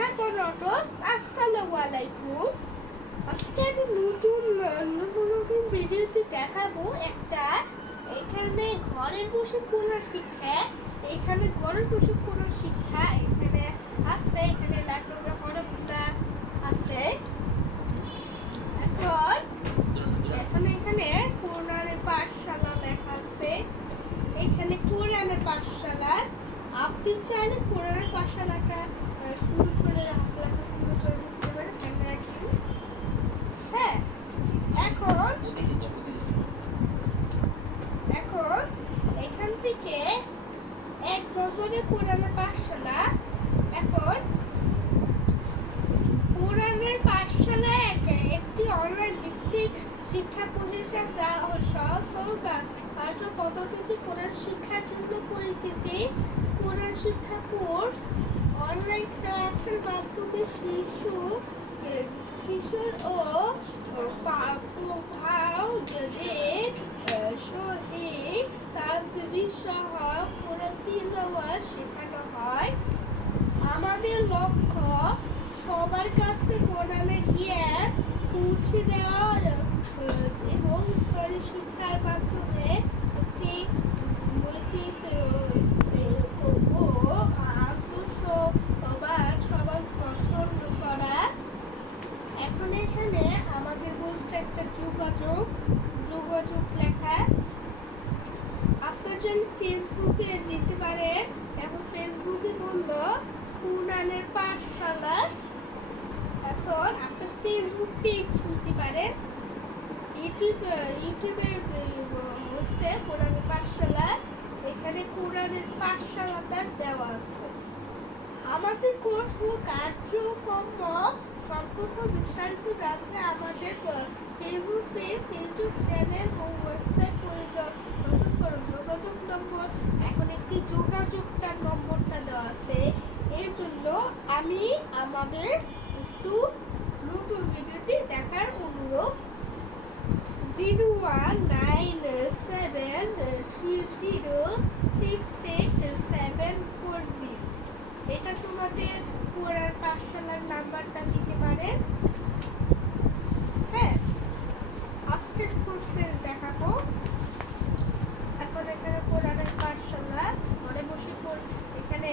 আসসালামু আলাইকুম। আজকে আমি নতুন ভিডিওতে দেখাবো একটা এখানে ঘরের বসে কোরআন শিক্ষা। এখানে ঘরের বসে কোরআন শিক্ষা এখানে আছে, এখানে ল্যাপটপে হরফগুলা আছে। এখানে কোরআনের পাঠশালা লেখা আছে। এখানে কোরআনের পাঠশালা। আপনি চাইলে কোরআনের পাঠশালাটা শুরু করে হাত লেখা সুন্দর করে লিখতে পারেন। হ্যাঁ, এখন এখান থেকে এক বছরে কোরআনের পাঠশালা। এখন কোরআনের পাঠশালা একটি অনলাইন ভিত্তিক শিক্ষা প্রতিষ্ঠান যা সহজ কার্য পদ্ধতিতে কোরআন শিক্ষার জন্য পরিচিতি। কোরআন শিক্ষা কোর্স অনলাইন ক্লাসের মাধ্যমে কিশোর ও প্রভাবদের সহিত তাজবিদ সহ কোরআন তিলাওয়াত শেখানো হয়। আমাদের লক্ষ্য সবার কাছে কোরআনের জ্ঞান পৌঁছে দেওয়ার এবং শিক্ষার মাধ্যমে একটি নৈতিক ও আদর্শবান সমাজ গঠন করা। এখন এখানে আমাদের বলছে একটা যোগাযোগ লেখা। আপনার জন্য ফেসবুকে দিতে পারেন। এখন ফেসবুকে বললো কোরআনের পাঠশালা। এখন আপনি ফেসবুক পেজ নিতে পারেন। ইউটিউবে হচ্ছে কোরআনের পাঠশালা। এখানে কোরআনের পাঠশালাটা দেওয়া আছে। আমাদের কোর্স ও কার্যক্রম সম্পর্কে বিস্তারিত জানতে আমাদের ফেসবুক পেজ, ইউটিউব চ্যানেল ও ওয়েবসাইট পরিদর্শন করুন। যোগাযোগ নম্বর, এখন একটি যোগাযোগটার নম্বরটা দেওয়া আছে। এই জন্য আমি আমাদের একটু নতুন ভিডিওটি দেখার অনুরোধ। 019730664740 এটা তোমাদের কোরআন পাঠশালার নাম্বারটা দিতে পারেন। হ্যাঁ, আজকের কোর্সে দেখাবো। এখন এখানে কোরআনের পাঠশালা ঘরে বসে এখানে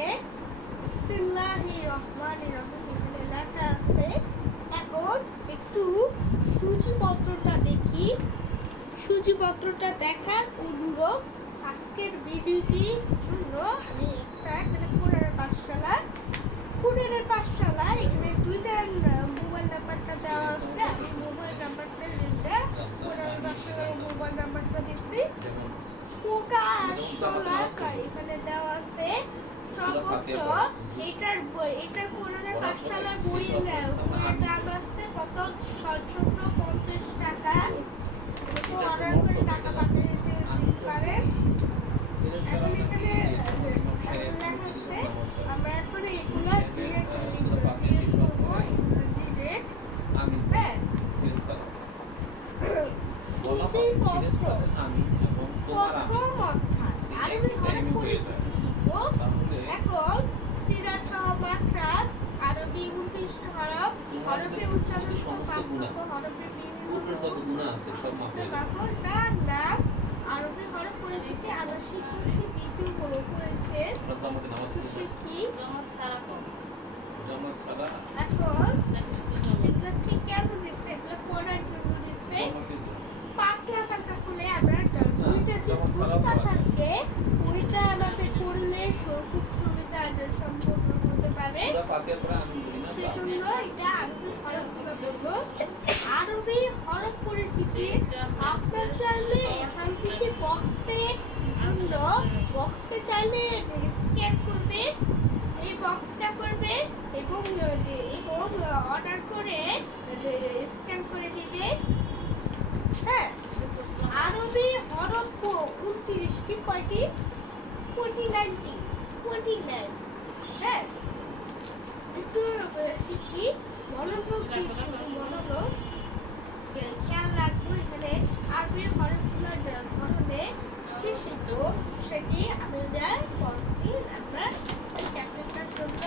বিসমিল্লাহির রহমানির রহিম এখানে লেখা আছে। এখন একটু সূচিপত্রটা দেখি। সূচিপত্রটা দেখার অনুরোধ। আজকের ভিডিওটির জন্য আমি এখানে কোরআনের পাঠশালা এখানে দুইটা মোবাইল নাম্বারটা দেওয়া আছে। আমি মোবাইল নাম্বারটা কোরআনের পাঠশালার মোবাইল নাম্বারটা দিচ্ছি। এখানে দেওয়া আছে। সর্বোচ্চ এটার কোরআনের পাঠশালার বইয়ের দাম আছে কত? 750 টাকা। অর্ডার করে টাকা পাঠিয়ে দিতে পারেন। এখন এখানে লেখা আছে। আমরা এখন এগুলা ডিরেক্ট করবো। হ্যাঁ, প্রথম অধ্যায় আরবি হরফ পরিচিতি শিখবো। এখন সিরাত সহ মাদ্রাস আরবি 29 হরফ, হরফের উচ্চারণ পার্থক্য, হরফের বিভিন্ন নাম, আরবি হরফ পরিচিতি আমরা শিখছি। দ্বিতীয় করেছে শিখি জমাত ছাড়া। এখন এগুলো ঠিক কেন দিচ্ছে? এগুলো পড়ার জন্য দিচ্ছে। পাতলা খুলে আমরা দুইটা যে ভূমিকা থাকে ওইটা আমাদের পড়লে খুব সুবিধা সম্পন্ন হতে পারে। সেজন্য এটা আরবি হরফগুলো বলবো। আরবি হরফ পরিচিতি আপনার চাইলে এখান থেকে বক্সে চাইলে স্ক্যান করবে, এই বক্সটা করবে এবং অর্ডার করে স্ক্যান করে দিবে। হ্যাঁ, আরবি হরফ 29টি, কয়টি? 29। হ্যাঁ, একটু শিখি। মনোযোগ খেয়াল রাখবো। এখানে আরবির হরফগুলোর ধরনে কি শিখবো সেটি আমাদের পরবর্তী আমরা চ্যাপ্টারটার জন্য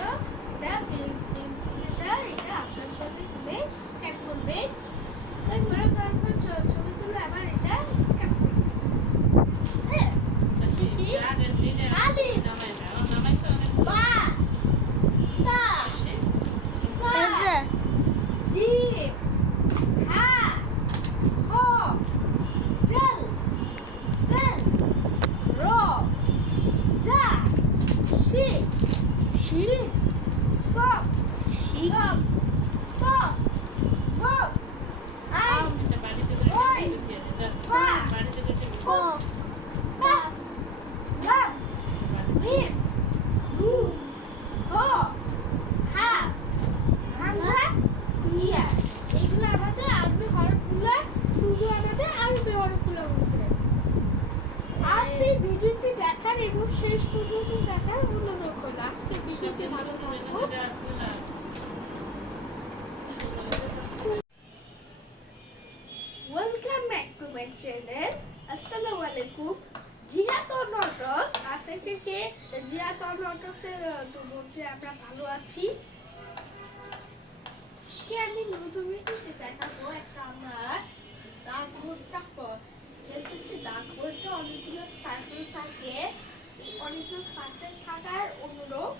শিরিন সব শিরাম সব সব আই ওই ফা কফ কাফ লাম মিম নুন হ হা হামজা ইয়া এগুলো আমাদের আরবি হরফগুলো শুধু আমাদের আরবি হরফগুলো বলতে আজ এই ভিডিওটি দেখার এবং শেষ পর্যন্ত দেখার অনুরোধ করব আজকে ভিডিওটি ভালো থাকবো welcome back to my channel আসসালামু আলাইকুম জিহাদ অন নটস আজকে থেকে জিহাদ অন নটসের মধ্যে আমরা ভালো আছি আজকে আমি নতুন ভিডিওতে দেখাবো একটা আমার দাগ ভোটটা খেলতেছি দাগ ভোটটা অনেকগুলো সার্কেল থাকে অনেকগুলো সার্কেল থাকার অনুরূপ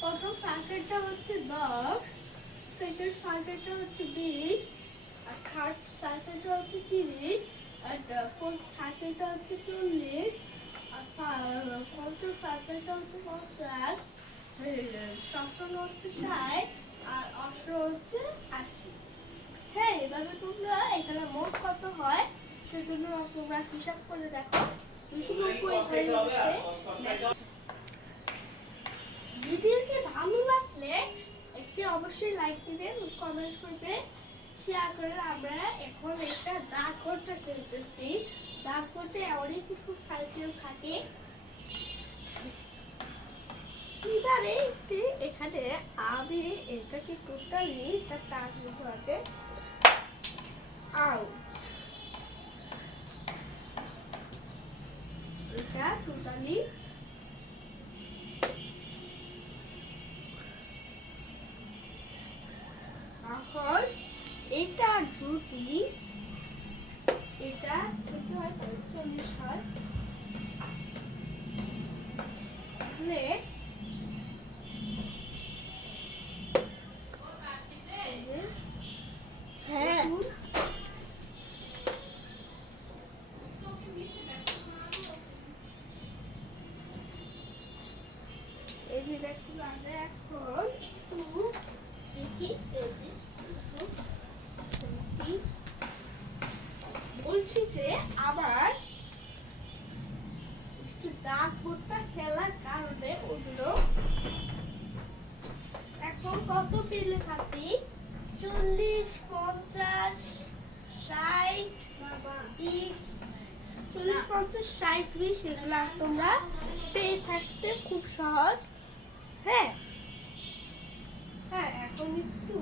প্রথম সার্কেলটা হচ্ছে 10 সেকেন্ড সার্কেলটা হচ্ছে 20 আর থার্ড সার্কেলটা হচ্ছে 30 আর ফোর্থ সার্কেলটা হচ্ছে 40 আর পঞ্চম সার্কেলটা হচ্ছে 50 সপ্তম হচ্ছে 60 আর অষ্টম হচ্ছে 80 হ্যাঁ এভাবে তোমরা এখানে মোট কত হয় সেজন্য তোমরা হিসাব করে দেখো 290 ভিডিওটি ভালো লাগলে একটি অবশ্যই লাইক দিবেন কমেন্ট করবেন শেয়ার করে আমরা এখন একটা দাগ করতে খেলতেছি দাগ করতে অনেক কিছু সাইকেল থাকে এবারে এখানে আমি এটাকে টোটালি একটা দাগ দিতে হবে আউট এটা টোটালি এখন এটা যদি এটা যদি হয় 45 হয় তাহলে হ্যাঁ এই যে দেখুন আমরা এখন একটু দেখি এই যে বলছি যে আবার একটু দাগ ভোটটা খেলার কারণে ওগুলো এখন কত পেলে থাকি 40 50 60 20 40 50 60 20 এগুলো তোমরা পেয়ে থাকতে খুব সহজ হ্যাঁ হ্যাঁ এখন একটু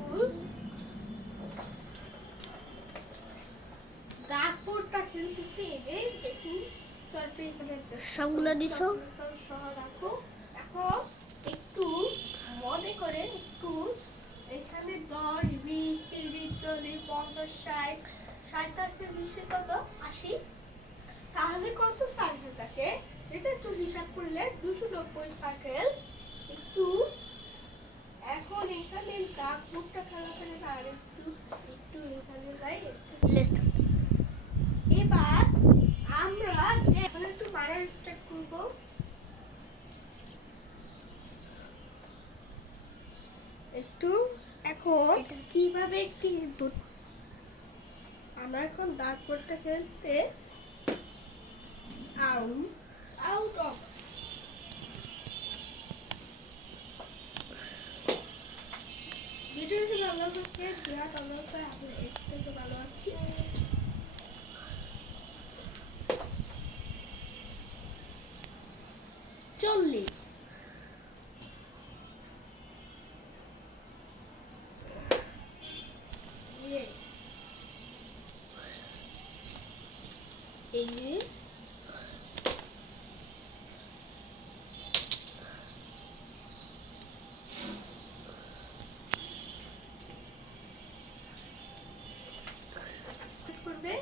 দাগটা খেলতেছি এই দেখুন চলতে এখানে সবগুলো দিছো সহ রাখো এখন একটু মনে করে একটু এখানে 10 20 30 40 50 60 60 20 কত 80 তাহলে কত সার্কেল থাকে এটা একটু হিসাব করলে 290 সার্কেল একটু এখন এখানে দাগ ভোটটা খেলা করে আর একটু একটু এখানে যাই এবার আমরা এখন একটু মারার স্টার্ট করব একটু এখন কিভাবে একটি আমরা এখন দাগ ভোটটা খেলতে আউট আউট অফ ভিডিওটি ভালো হচ্ছে বিরাট অবস্থা আপনি এর থেকে ভালো আছি চল্লিশ এই যে করবে